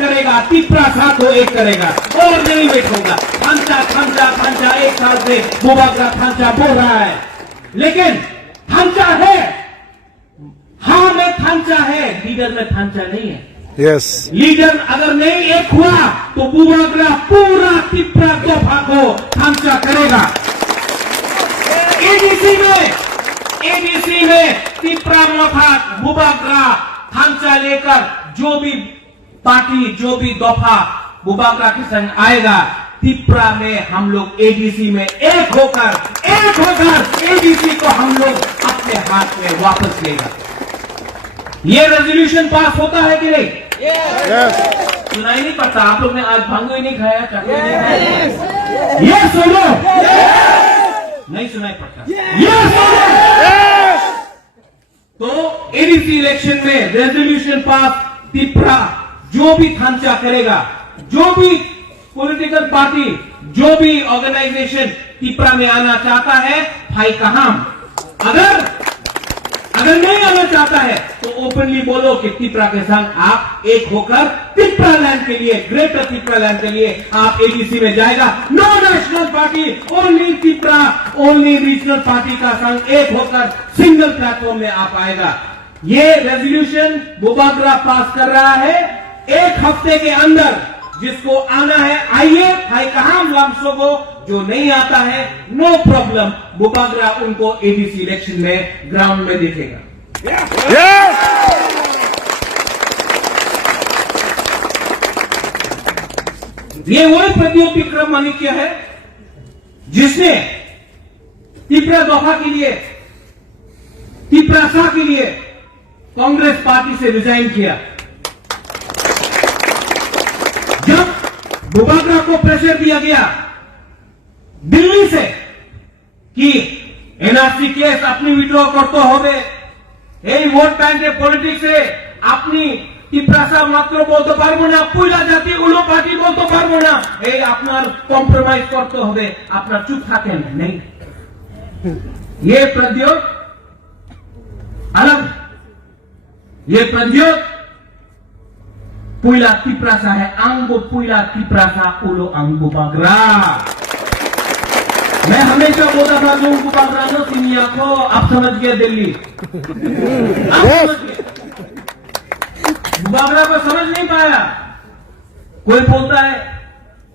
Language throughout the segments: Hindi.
करेगा, तिप्रा सा को एक करेगा और नहीं वेट होगा। थांचा थांचा थांचा 1 साल से बुबागरा थांचा बोल रहा है, लेकिन थांचा है, हाँ में थांचा है, लीडर में थांचा नहीं है। यस, लीडर अगर नहीं एक हुआ तो बुबागरा पूरा तिप्रा तोहफा को थांचा करेगा। एडीसी में तिप्रा मोथा बुबागरा थांचा लेकर जो भी पार्टी, जो भी दफा बुबागरा के संग आएगा, तिप्रा में हम लोग एडीसी में एक होकर एडीसी को हम लोग अपने हाथ में वापस लेगा। ये रेजोल्यूशन पास होता है कि नहीं? सुनाई नहीं पड़ता? आप लोग ने आज भांगो ही नहीं खाया, चकले नहीं खाया? ये सुनो, नहीं सुनाई पड़ता? ये सुनो। तो एडीसी इलेक्शन में रेजोल्यूशन पास, तिप्रा जो भी थांचा करेगा, जो भी पॉलिटिकल पार्टी, जो भी ऑर्गेनाइजेशन तिप्रा में आना चाहता है, भाई कहां, अगर नहीं आना चाहता है तो ओपनली बोलो कि तिप्रा के संग आप एक होकर तिप्रा लैंड के लिए, ग्रेटर तिप्रा लैंड के लिए आप एडीसी में जाएगा। No national party, only Tipra, only regional party का संग एक होकर सिंगल प्लेटफॉर्म में आप आएगा। ये रेजोल्यूशन बुबागरा पास कर रहा है। 1 हफ्ते के अंदर जिसको आना है आइए, भाई कहां लम्सों को, जो नहीं आता है नो प्रॉब्लम, बुबागरा उनको एडीसी इलेक्शन में ग्राउंड में देखेगा। ये वही प्रद्योत विक्रम माणिक्य है जिसने तिप्रा दफा के लिए, तिप्रा सा के लिए कांग्रेस पार्टी से रिजाइन किया। जब बुबागरा को प्रेशर दिया गया दिल्ली से कि एनआरसी केस अपनी विड्रॉ करते होवे, वोट बैंक पॉलिटिक्स से अपनी तिप्रासा मात्र बोलते पारबो ना, पुइला जाति उलो पार्टी बोलते पारबो ना, আপনার कॉम्प्रोमाइज करते होवे, আপনার चुप থাকেন नहीं। ये प्रद्योत अलग, ये प्रद्योत पुइला तिप्रासा है, अंगो पुइला तिप्रासा उलो अंगो बुबागरा। मैं हमेशा बोलता था जो बुबागरा नो सिनिया को, आप समझ गए दिल्ली, आप समझ गए। बुबागरा को समझ नहीं पाया। कोई बोलता है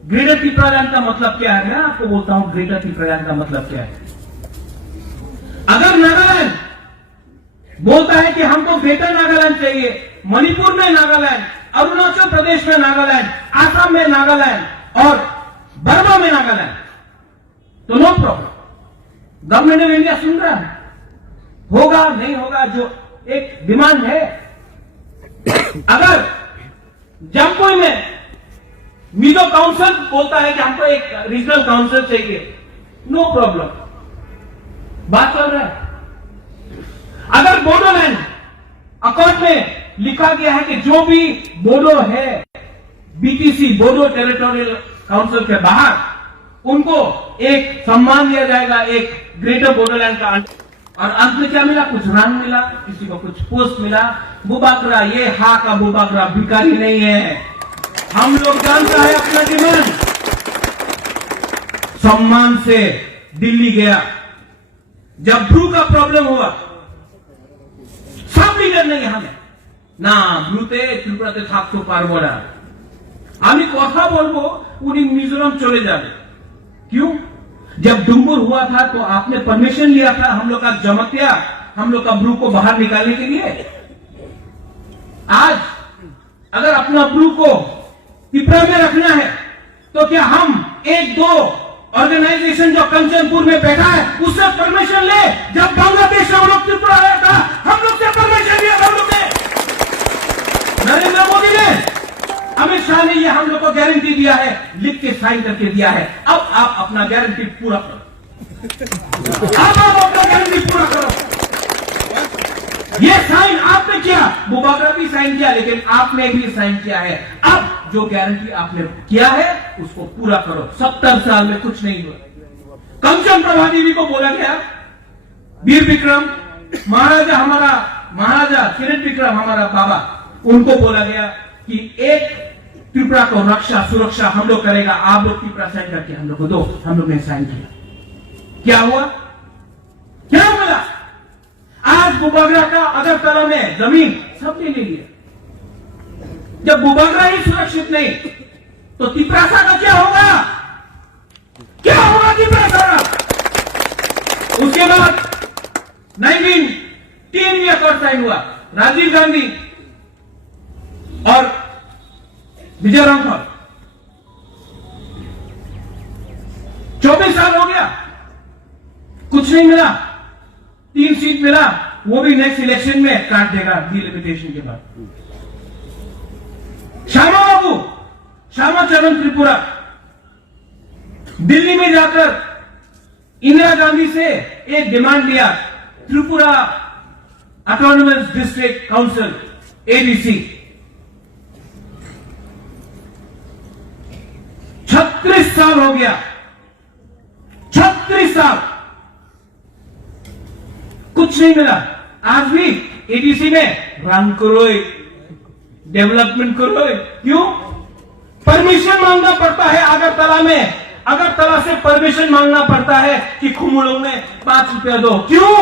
ग्रेटर तिप्रा लैंड का मतलब क्या है, मैं आपको बोलता हूं ग्रेटर तिप्रा लैंड का मतलब क्या है। अगर नागालैंड बोलता है कि हमको ग्रेटर नागालैंड चाहिए, मणिपुर में नागालैंड, अरुणाचल प्रदेश में नागालैंड, आसाम में नागालैंड और बर्मा में नागालैंड, तो no problem. Government of India सुन रहा है, होगा नहीं होगा, जो एक डिमांड है। अगर जम्मू में मिजो काउंसिल बोलता है कि हमको एक रीजनल काउंसिल चाहिए, नो प्रॉब्लम, बात चल रहा है। अगर बोडोलैंड अकॉर्ड में लिखा गया है कि जो भी बोडो है बीटीसी, बोडो टेरिटोरियल काउंसिल के बाहर, उनको एक सम्मान दिया जाएगा, एक ग्रेटर बोडोलैंड का। और अंत में क्या मिला? कुछ रंग मिला, किसी को कुछ पोस्ट मिला। बुबागरा, ये हा का बुबागरा भिखारी नहीं है, हम लोग जानता है अपना डिमांड। सम्मान से दिल्ली गया, जब ब्रू का प्रॉब्लम हुआ, सब लीडर ने यहां ना ব্রুতে ত্রিপুরাতে থাকতে পারবো না, আমি কথা বলবো, উনি মিজোরাম চলে যাবে। क्यों? जब डुम्बुर हुआ था तो आपने परमिशन लिया था हम लोग का जमतिया, हम लोग का ब्रू को बाहर निकालने के लिए। आज अगर अपना ब्रू को तिप्रा में रखना है तो क्या हम 1-2 ऑर्गेनाइजेशन जो कंचनपुर में बैठा है उससे परमिशन ले? जब बांग्लादेश हम लोग त्रिपुरा आया था, हम लोग से परमिशन लिया हम लोग ने, नरेंद्र मोदी ने, अमित शाह ने ये हम लोग को गारंटी दिया है, लिख के साइन करके दिया है। अब आप अपना गारंटी पूरा करो, अब आप अपना गारंटी पूरा करो। ये साइन आपने किया, बुबागरा भी साइन किया, लेकिन आपने भी साइन किया है। अब जो गारंटी आपने किया है उसको पूरा करो। 70 साल में कुछ नहीं हुआ। कंचन प्रभा देवी को बोला गया, वीर विक्रम महाराजा, हमारा महाराजा किरण विक्रम हमारा बाबा, उनको बोला गया कि एक त्रिपुरा को रक्षा सुरक्षा हम लोग करेगा, आप लोग त्रिपुरा साइन करके हम लोग को दो। हम लोग ने साइन किया। क्या हुआ? क्या हुआ? आज बुबागरा का अगरतला में जमीन सबने ले लिया। जब बुबागरा ही सुरक्षित नहीं तो त्रिपुरासा का क्या होगा? क्या होगा त्रिपुरासा का? उसके बाद 19 में अकॉर्ड साइन हुआ। राजीव गांधी और विजय रामफल 24 साल हो गया, कुछ नहीं मिला। 3 सीट मिला, वो भी नेक्स्ट इलेक्शन में काट देगा डिलिमिटेशन के बाद। श्यामा बाबू, श्यामा चरण त्रिपुरा दिल्ली में जाकर इंदिरा गांधी से एक डिमांड लिया, Tripura autonomous district council ADC. 36 साल हो गया, 36 साल कुछ नहीं मिला। आज भी एडीसी में रन करो, डेवलपमेंट करो। क्यों? परमिशन मांगना पड़ता है अगरतला में, अगरतला से परमिशन मांगना पड़ता है कि खुमुड़ों में 5 रुपया दो। क्यों?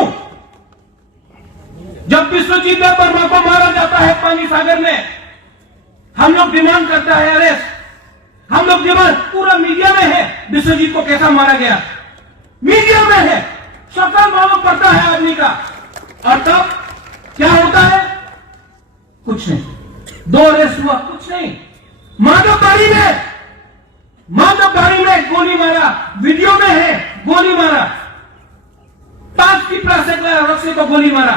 जब विश्वजीत देव वर्मा को मारा जाता है पानी सागर में, हम लोग डिमांड करता है अरेस्ट। हम लोग डिमांड, पूरा मीडिया में है विश्वजीत को कैसा मारा गया, मीडिया में है, शक्ल मालूम पड़ता है आदमी का। और तब क्या होता है? कुछ नहीं। 2 अरेस्ट हुआ, कुछ नहीं। माधवबाड़ी में गोली मारा, वीडियो में है, गोली मारा। 5 की रस्से को गोली मारा।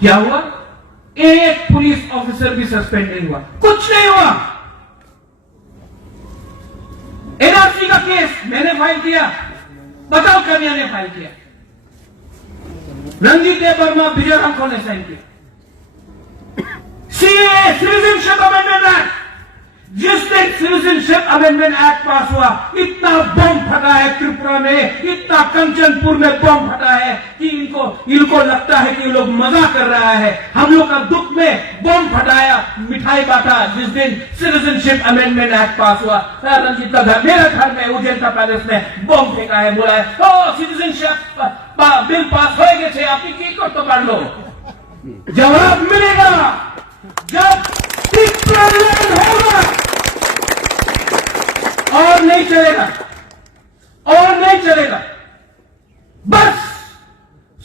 क्या हुआ? एक पुलिस ऑफिसर भी सस्पेंड नहीं हुआ, कुछ नहीं हुआ। एनआरसी का केस मैंने फाइल किया, बताओ कन्या ने फाइल किया। रणजीत देव वर्मा, विजय रामफल ने साइन किया। सीए सिटीजनशिप अमेंडमेंट एक्ट, जिस दिन सिटीजनशिप अमेंडमेंट एक्ट पास हुआ, इतना बम फटा है त्रिपुरा में, इतना कंचनपुर में बम फटा है कि इनको लगता है कि ये लोग मजा कर रहा है। हम लोग का दुख में बम फटाया, मिठाई बांटा जिस दिन सिटीजनशिप अमेंडमेंट एक्ट पास हुआ। रंजीत का घर, मेरे घर में उजेंटा पैलेस में बम फेंका है, बोला है तो सिटीजनशिप बिल पास हो गए, आप की तो कर लो। जवाब मिलेगा जब होगा, और नहीं चलेगा, और नहीं चलेगा। बस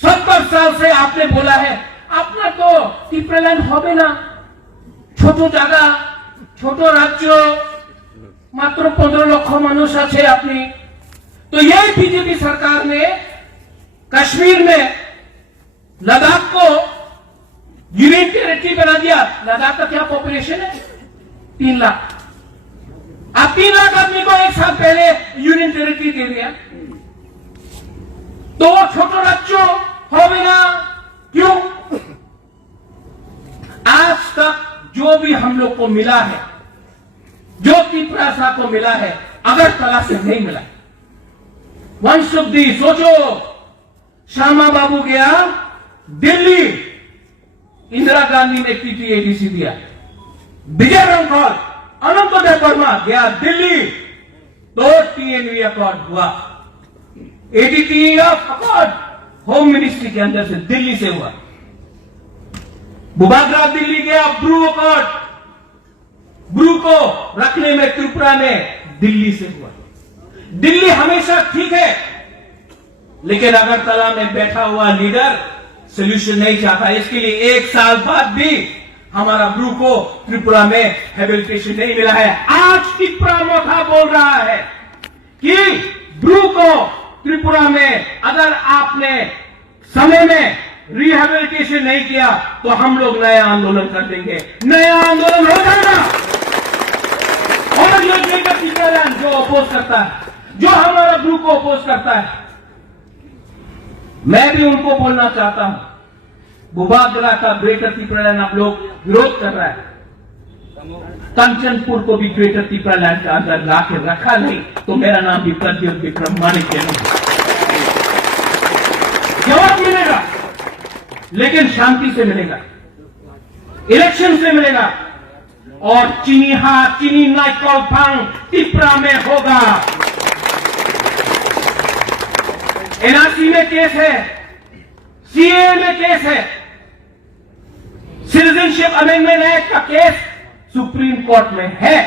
70 साल से आपने बोला है अपना तो टिप्रेलैंड होबे ना, छोटो जगह, छोटो राज्य, मात्र 15 लाख मानुष आछे अपनी। तो यही बीजेपी सरकार ने कश्मीर में लद्दाख को यूनियन टेरिटरी बना दिया। लद्दाख का क्या पॉपुलेशन है? 3 लाख। आप 3 लाख आदमी को एक साल पहले यूनियन टेरिटरी दे दिया, तो वो छोटो राज्य हो भी ना। क्यों? आज तक जो भी हम लोग को मिला है, जो त्रिपुरा को मिला है, अगरतला से नहीं मिला। वंशुद्धि सोचो, श्यामा बाबू गया दिल्ली, इंदिरा गांधी ने टीटीएडीसी दिया। विजय रामफल, अनंत देव वर्मा गया दिल्ली, तो टीएनवी अकॉर्ड हुआ। ADT of accord home ministry के अंदर से दिल्ली से हुआ। बुबागरा दिल्ली गया, ब्रू अकॉर्ड, ब्रू को रखने में त्रिपुरा में दिल्ली से हुआ। दिल्ली हमेशा ठीक है, लेकिन अगरतला में बैठा हुआ लीडर सोल्यूशन नहीं चाहता। इसके लिए 1 साल बाद भी हमारा ब्रू को त्रिपुरा में हैबिलिटेशन नहीं मिला है। आज त्रिपुरा मोथा बोल रहा है कि ब्रू को त्रिपुरा में अगर आपने समय में रिहेबिलिटेशन नहीं किया तो हम लोग नया आंदोलन कर देंगे। नया आंदोलन हो जाएगा। और ये ग्रेटर त्रिपुरालैंड जो अपोज करता है, जो हमारा ब्रू को अपोज करता है, मैं भी उनको बोलना चाहता हूं, बुबागरा का ग्रेटर त्रिपुरालैंड आप लोग विरोध कर रहा है, कंचनपुर को भी ग्रेटर त्रिपुरालैंड के अंदर लाके रखा नहीं तो मेरा नाम भी प्रद्युत विक्रम माणिक्य नहीं। जवाब मिलेगा, लेकिन शांति से मिलेगा, इलेक्शन से मिलेगा। और चीनी नाइकल फंग त्रिपुरा में होगा। एनआरसी में केस है, सीए में केस है, सिटीजनशिप अमेंडमेंट एक्ट का केस सुप्रीम कोर्ट में है,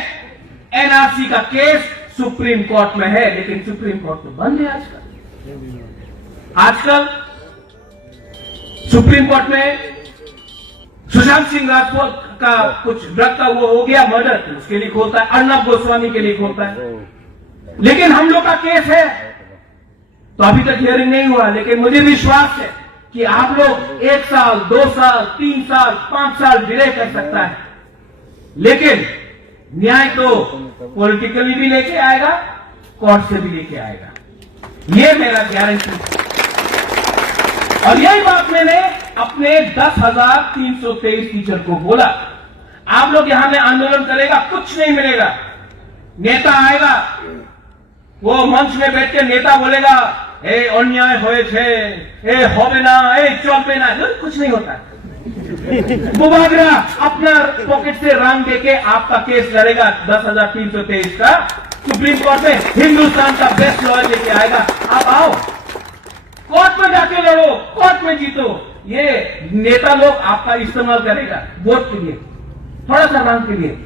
एनआरसी का केस सुप्रीम कोर्ट में है, लेकिन सुप्रीम कोर्ट तो बंद है आजकल सुप्रीम कोर्ट में सुशांत सिंह राजपूत का कुछ ड्रग का वो हो गया मर्डर, उसके लिए खोलता है, अर्नब गोस्वामी के लिए खोलता है, लेकिन हम लोग का केस है तो अभी तक हियरिंग नहीं हुआ। लेकिन मुझे विश्वास है कि आप लोग 1 साल, 2 साल, 3 साल, 5 साल डिले कर सकता है, लेकिन न्याय तो पॉलिटिकली भी लेके आएगा, कोर्ट से भी लेके आएगा, ये मेरा गारंटी है। और यही बात मैंने अपने 10,323 टीचर को बोला। आप लोग यहां में आंदोलन करेगा, कुछ नहीं मिलेगा। नेता आएगा, वो मंच में बैठ के नेता बोलेगा ए अन्याय होए छे, ए होबे ना, ए चलबे ना, कुछ नहीं होता। बुबागरा अपना पॉकेट से रंग देके आपका केस लड़ेगा 10,323 का सुप्रीम कोर्ट में, हिंदुस्तान का बेस्ट लॉयर लेके आएगा। आप आओ, कोर्ट में जाके लड़ो, कोर्ट में जीतो। ये नेता लोग आपका इस्तेमाल करेगा वोट के लिए, थोड़ा सा रंग के लिए।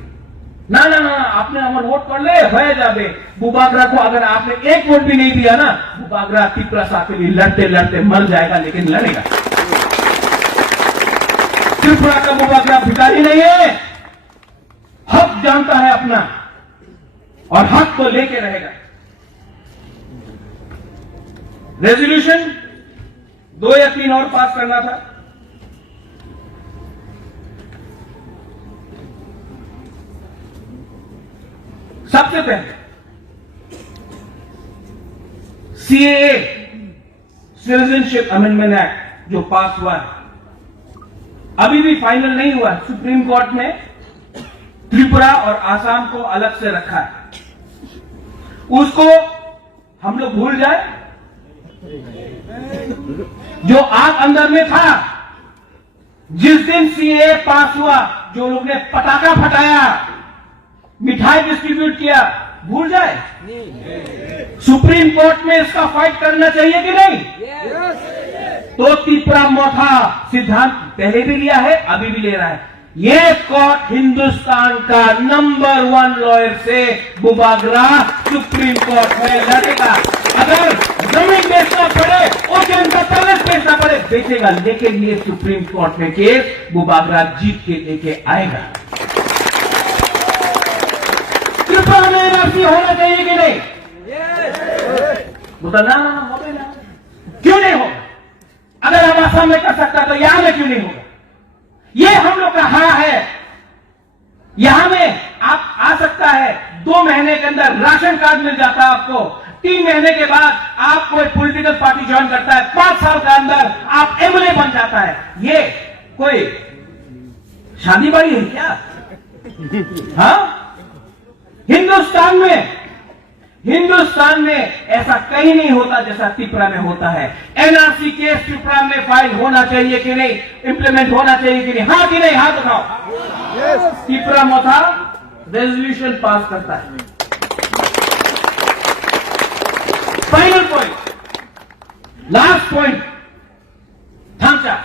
ना ना ना, आपने हमारे वोट कर ले भय जाबे। बुबागरा को अगर आपने एक वोट भी नहीं दिया ना, बुबागरा त्रिपुरा साथ के लिए लड़ते लड़ते मर जाएगा, लेकिन लड़ेगा। त्रिपुरा का बुबागरा भिखारी नहीं है, हक जानता है अपना और हक को लेके रहेगा। रेजोल्यूशन 2 या 3 और पास करना था। सबसे पहले सीएए सिटीजनशिप अमेंडमेंट एक्ट जो पास हुआ है, अभी भी फाइनल नहीं हुआ। सुप्रीम कोर्ट ने त्रिपुरा और आसाम को अलग से रखा है, उसको हम लोग भूल जाए। जो आग अंदर में था, जिस दिन सीएए पास हुआ, जो लोग ने पटाखा फटाया, मिठाई डिस्ट्रीब्यूट किया, भूल जाए। सुप्रीम कोर्ट में इसका फाइट करना चाहिए कि नहीं? तो त्रिपुरा मौथा सिद्धांत पहले भी लिया है, अभी भी ले रहा है। ये कोर्ट हिंदुस्तान का नंबर 1 लॉयर से बुबागरा सुप्रीम कोर्ट में लड़ेगा। अगर जमीन बेचना पड़े, ओजन का पैलेस बेचना पड़े, बेचेगा, लेकिन ये सुप्रीम कोर्ट में केस बुबागरा जीत के लेके आएगा। त्रिपुरा में एनआरसी होना चाहिए कि नहीं? बोला ना होगा ना, क्यों नहीं होगा? अगर हम आसाम में कर सकता तो यहां में क्यों नहीं होगा? ये हम लोग का हाँ है। यहां में आप आ सकता है, 2 महीने के अंदर राशन कार्ड मिल जाता है आपको, 3 महीने के बाद आप कोई पॉलिटिकल पार्टी ज्वाइन करता है, 5 साल के अंदर आप एमएलए बन जाता है। ये कोई शादी बाड़ी है क्या? हाँ, हिंदुस्तान में ऐसा कहीं नहीं होता जैसा त्रिपुरा में होता है। एनआरसी केस त्रिपुरा में फाइल होना चाहिए कि नहीं, इंप्लीमेंट होना चाहिए कि नहीं? हाँ कि नहीं? हाथ उठाओ। त्रिपुरा मौथा रेजोल्यूशन पास करता है। फाइनल पॉइंट, लास्ट पॉइंट, थामचा।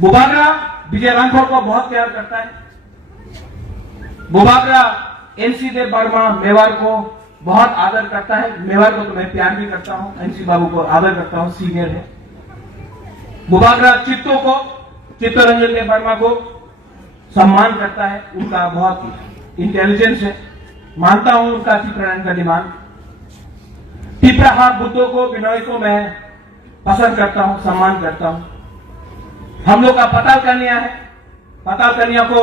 बुबागरा विजय राठौर को बहुत प्यार करता है। बुबागरा एनसी देव वर्मा मेवाड़ को बहुत आदर करता है। मेवाड़ को तो मैं प्यार भी करता हूं, एनसी बाबू को आदर करता हूं, सीनियर है। बुबागरा चित्तरंजन देव वर्मा को सम्मान करता है, उनका बहुत इंटेलिजेंस है, मानता हूं उनका त्रिपुरान का डिमांड। त्रिपुरा बुद्धो को, बिनोय को मैं पसंद करता हूं, सम्मान करता हूं। हम लोग का पताल कन्या है, पताल कन्या को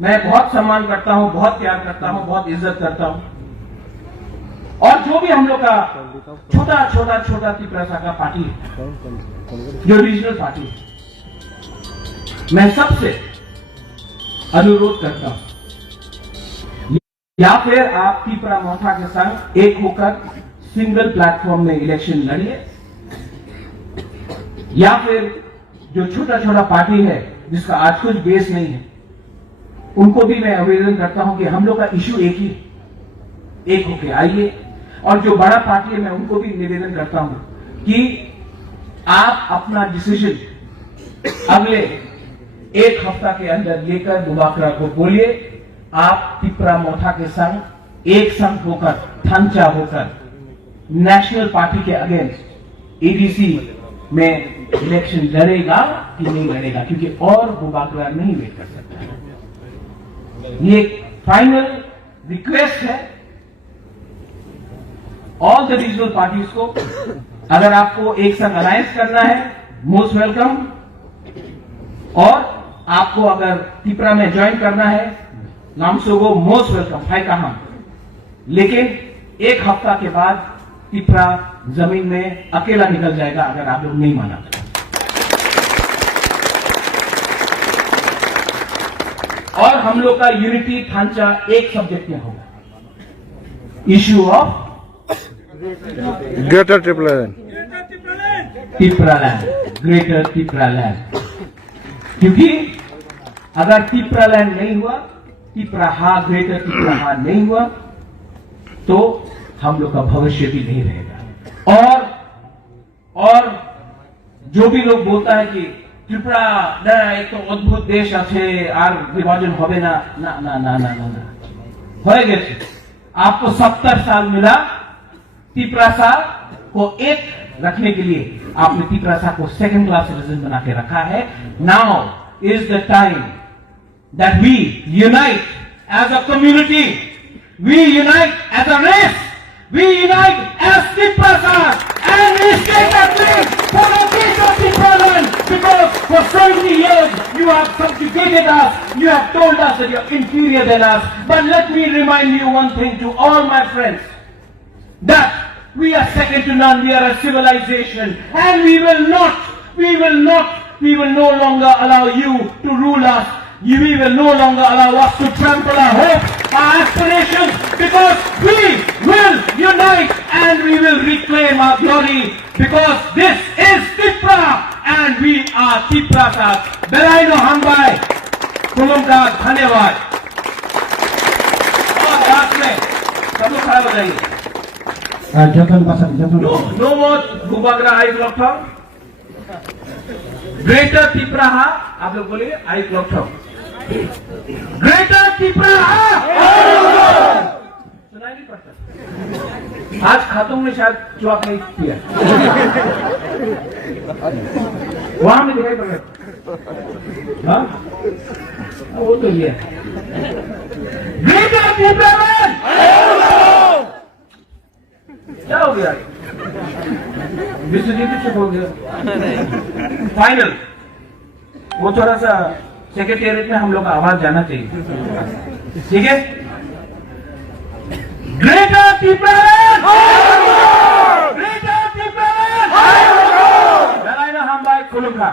मैं बहुत सम्मान करता हूं, बहुत प्यार करता हूं, बहुत इज्जत करता हूं। और जो भी हम लोग का छोटा त्रिपुरा का पार्टी है, जो रीजनल पार्टी है, मैं सबसे अनुरोध करता हूं, या फिर आप त्रिपुरा मौथा के संग एक होकर सिंगल प्लेटफॉर्म में इलेक्शन लड़िए, या फिर जो छोटा पार्टी है जिसका आज कुछ बेस नहीं है, उनको भी मैं आवेदन करता हूं कि हम लोग का इश्यू एक होके आइए। और जो बड़ा पार्टी है मैं उनको भी निवेदन करता हूं कि आप अपना डिसीजन अगले एक हफ्ता के अंदर लेकर बुबाकरा को बोलिए। आप तिप्रा मोथा के संग एक संग होकर, थंचा होकर नेशनल पार्टी के अगेंस्ट एडीसी में इलेक्शन लड़ेगा कि नहीं लड़ेगा, क्योंकि और बुबाकरा नहीं वेट कर सकता। ये फाइनल रिक्वेस्ट है ऑल द रीजनल पार्टीज को। अगर आपको एक संग अलायंस करना है, मोस्ट वेलकम। और आपको अगर तिप्रा में ज्वाइन करना है, नामसोगो, मोस्ट वेलकम, हाय कहां। लेकिन एक हफ्ता के बाद तिप्रा जमीन में अकेला निकल जाएगा अगर आप लोग नहीं माना। और हम लोग का यूनिटी ढांचा एक सब्जेक्ट में होगा, इश्यू ऑफ ग्रेटर ट्रिपलालैंड, ग्रेटर तिप्रालैंड। क्योंकि अगर तिप्रालैंड नहीं हुआ, ग्रेटर तिप्राहा नहीं हुआ, तो हम लोग का भविष्य भी नहीं रहेगा। और जो भी लोग बोलता है कि त्रिपुरा एक तो अद्भुत देश আছে আর विभाजन হবে না, ना ना ना ना ना ना हो गए। आपको 70 साल मिला तिप्रासा को एक रखने के लिए। आपने तिप्रासा को सेकंड क्लास सिटीजन बना के रखा है। Now is the time that we unite as a community, we unite as a race, we unite as Tiprasa and we take a place for the peace of Tipraland, because for 70 years you have subjugated us, you have told us that you are inferior than us. But let me remind you one thing to all my friends, that we are second to none, we are a civilization, and we will no longer allow you to rule us. We will no longer allow us to trample our hopes, our aspirations, because we will unite and we will reclaim our glory, because this is Tipra and we are Tiprasa. Belaino Hambai, Kulumka, धन्यवाद। और लास्ट में सब लोग खड़ा हो जाइए। No more Bubagra I block था, ग्रेटर तिप्राहा, आप लोग बोलिए आई ब्लॉक था, ग्रेटर तिप्राहा। सुनाई नहीं पड़ता। आज खातों में शायद जो आपने किया वहां में दिखाई पड़ रहा, वो तो ये ग्रेटर तिप्राहा। क्या हो गया? विश्वजीत चुप हो गया। फाइनल वो थोड़ा सा सेक्रेटेरिएट में हम लोग का आवाज जाना चाहिए, ठीक है? Greater Tipraland, greater Tipraland, Belaino Hambai Kulumka।